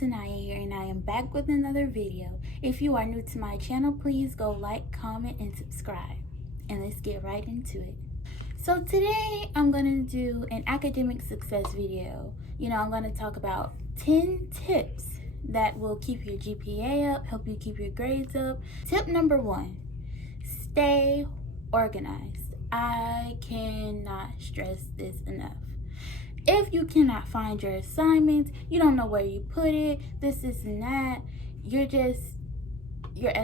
Tanaya here, and I am back with another video. If you are new to my channel, please go like, comment, and subscribe. And let's get right into it. So today I'm going to do an academic success video. I'm going to talk about 10 tips that will keep your GPA up, help you keep your grades up. Tip number 1, stay organized. I cannot stress this enough. If you cannot find your assignments, you don't know where you put it, this and that, you're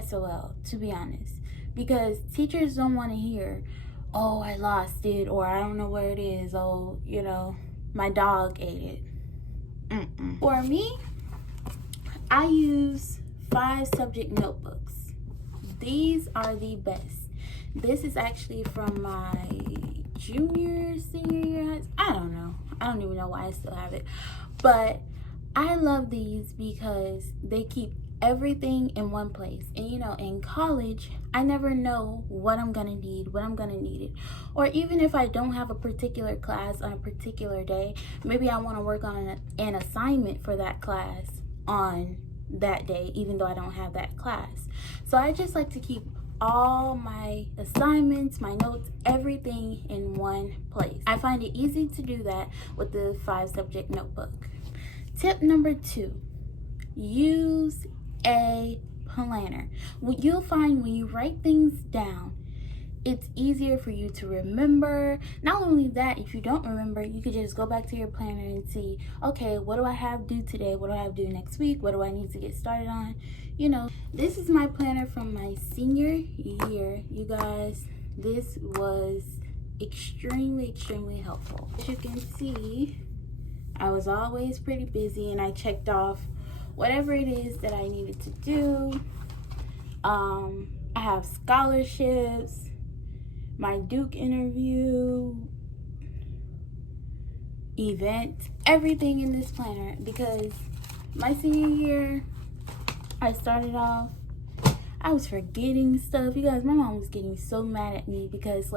SOL, to be honest. Because teachers don't want to hear, oh, I lost it, or I don't know where it is, oh, my dog ate it. For me, I use 5 subject notebooks. These are the best. This is actually from my senior year. I don't know. I don't even know why I still have it. But I love these because they keep everything in one place. And in college, I never know what I'm gonna need, when I'm gonna need it. Or even if I don't have a particular class on a particular day, maybe I want to work on an assignment for that class on that day, even though I don't have that class. So I just like to keep all my assignments, my notes, everything in one place. I find it easy to do that with the 5 subject notebook. Tip number 2, use a planner. What you'll find when you write things down, it's easier for you to remember. Not only that, if you don't remember, you could just go back to your planner and see, okay, what do I have due today? What do I have due next week? What do I need to get started on? This is my planner from my senior year. You guys, this was extremely helpful. As you can see, I was always pretty busy and I checked off whatever it is that I needed to do. I have scholarships, my Duke interview, event, everything in this planner, because my senior year, I started off, I was forgetting stuff. You guys, my mom was getting so mad at me because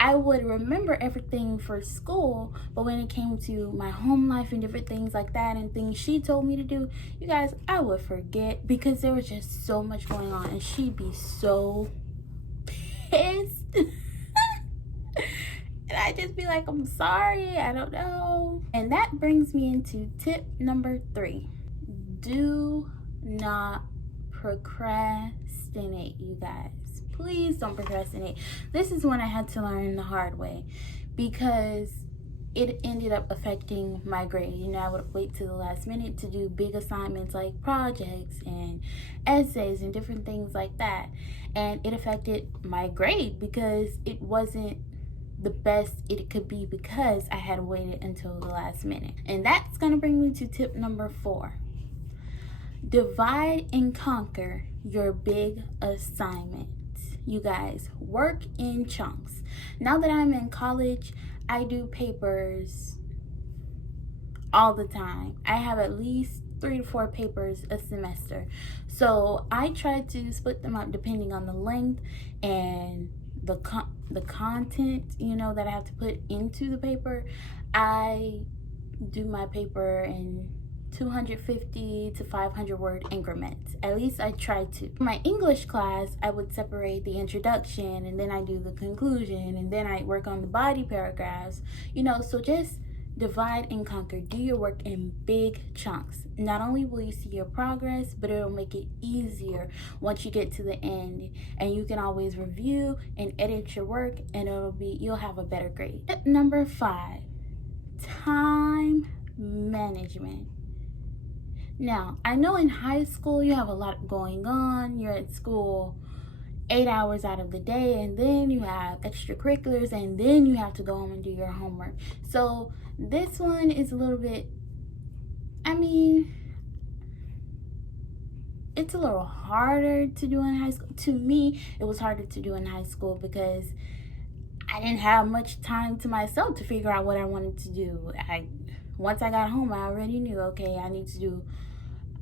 I would remember everything for school, but when it came to my home life and different things like that and things she told me to do, you guys, I would forget because there was just so much going on and she'd be so pissed. And I'd just be like, I'm sorry, I don't know. And that brings me into tip number 3. Do not procrastinate, you guys. Please don't procrastinate. This is one I had to learn the hard way because it ended up affecting my grade. I would wait to the last minute to do big assignments like projects and essays and different things like that. And it affected my grade because it wasn't the best it could be because I had waited until the last minute. And that's going to bring me to tip number 4. Divide and conquer your big assignments. You guys, work in chunks. Now that I'm in college, I do papers all the time. I have at least 3 to 4 papers a semester. So I try to split them up depending on the length and the content, that I have to put into the paper. I do my paper in 250 to 500 word increments. At least I try to. For my English class, I would separate the introduction and then I do the conclusion and then I work on the body paragraphs. So just divide and conquer. Do your work in big chunks. Not only will you see your progress, but it'll make it easier once you get to the end, and you can always review and edit your work and you'll have a better grade. Tip number 5, time management. Now, I know in high school you have a lot going on. You're at school 8 hours out of the day, and then you have extracurriculars, and then you have to go home and do your homework. So this one is a little bit, it's a little harder to do in high school. To me, it was harder to do in high school because I didn't have much time to myself to figure out what I wanted to do. Once I got home, I already knew, okay, I need to do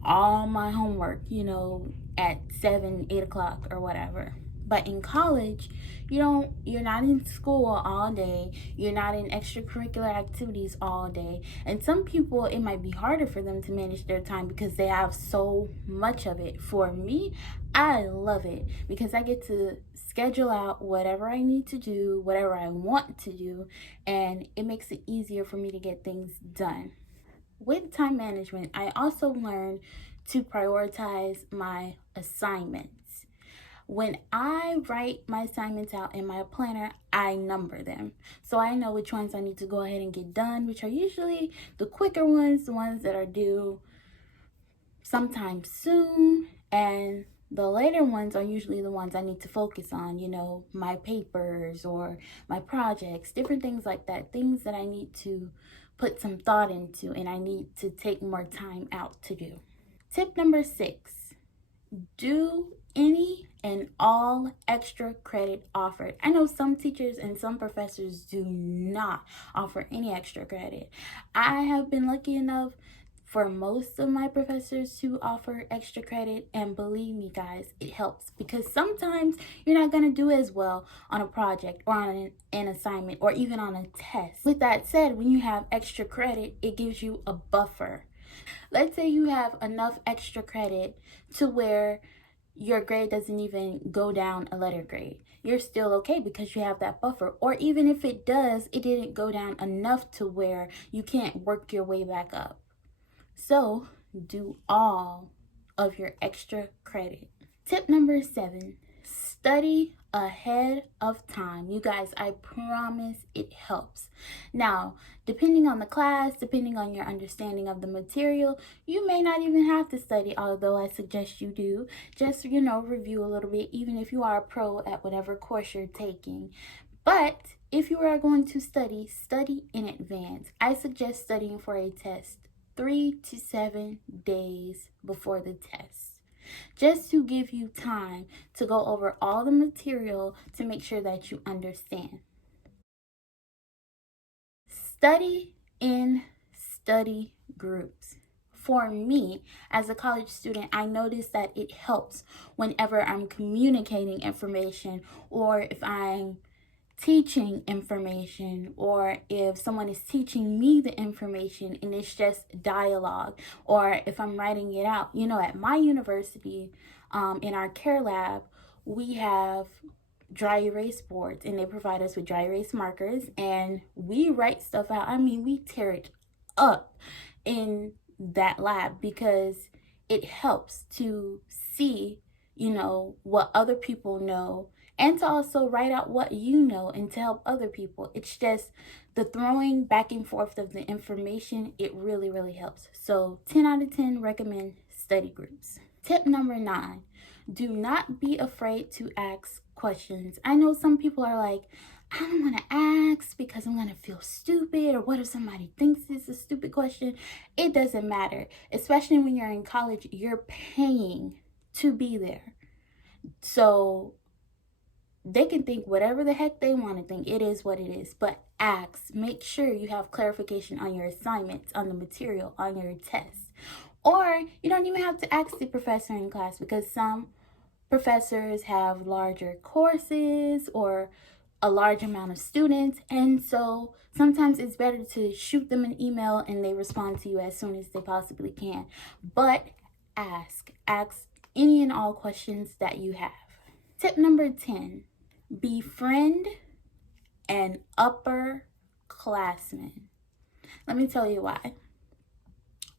all my homework, at 7, 8 o'clock or whatever. But in college, you're not in school all day. You're not in extracurricular activities all day. And some people, it might be harder for them to manage their time because they have so much of it. For me, I love it because I get to schedule out whatever I need to do, whatever I want to do, and it makes it easier for me to get things done. With time management, I also learned to prioritize my assignments. When I write my assignments out in my planner, I number them. So I know which ones I need to go ahead and get done, which are usually the quicker ones, the ones that are due sometime soon. And the later ones are usually the ones I need to focus on, my papers or my projects, different things like that, things that I need to put some thought into and I need to take more time out to do. Tip number 6. Do any and all extra credit offered. I know some teachers and some professors do not offer any extra credit. I have been lucky enough for most of my professors to offer extra credit, and believe me guys, it helps because sometimes you're not going to do as well on a project or on an assignment or even on a test. With that said, when you have extra credit, it gives you a buffer. Let's say you have enough extra credit to where your grade doesn't even go down a letter grade. You're still okay because you have that buffer. Or even if it does, it didn't go down enough to where you can't work your way back up. So do all of your extra credit. Tip number 7, study ahead of time. You guys, I promise it helps. Now, depending on the class, depending on your understanding of the material, you may not even have to study, although I suggest you do. Just, review a little bit, even if you are a pro at whatever course you're taking. But if you are going to study in advance. I suggest studying for a test 3 to 7 days before the test, just to give you time to go over all the material to make sure that you understand. Study in study groups. For me, as a college student, I notice that it helps whenever I'm communicating information, or if I'm teaching information, or if someone is teaching me the information and it's just dialogue, or if I'm writing it out. At my university, in our care lab, we have dry erase boards and they provide us with dry erase markers and we write stuff out. We tear it up in that lab because it helps to see, what other people know, and to also write out what you know and to help other people. It's just the throwing back and forth of the information. It really, really helps. So 10 out of 10 recommend study groups. Tip number 9, do not be afraid to ask questions. I know some people are like, I don't want to ask because I'm going to feel stupid, or what if somebody thinks it's a stupid question? It doesn't matter, especially when you're in college. You're paying to be there. So they can think whatever the heck they want to think. It is what it is. But ask. Make sure you have clarification on your assignments, on the material, on your tests. Or you don't even have to ask the professor in class, because some professors have larger courses or a large amount of students, and so sometimes it's better to shoot them an email and they respond to you as soon as they possibly can. But ask any and all questions that you have. Tip number 10, befriend an upperclassman. Let me tell you why.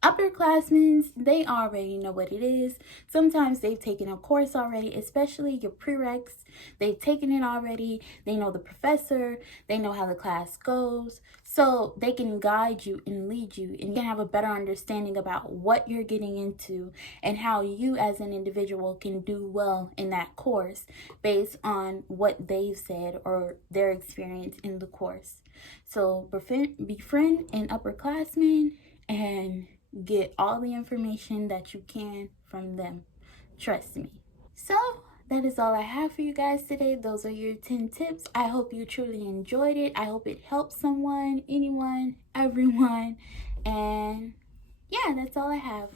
Upperclassmen, they already know what it is. Sometimes they've taken a course already, especially your prereqs. They've taken it already. They know the professor. They know how the class goes. So they can guide you and lead you, and you can have a better understanding about what you're getting into and how you as an individual can do well in that course based on what they've said or their experience in the course. So befriend an upperclassman and get all the information that you can from them. Trust me. So that is all I have for you guys today. Those are your 10 tips. I hope you truly enjoyed it. I hope it helps someone, anyone, everyone. And yeah, that's all I have.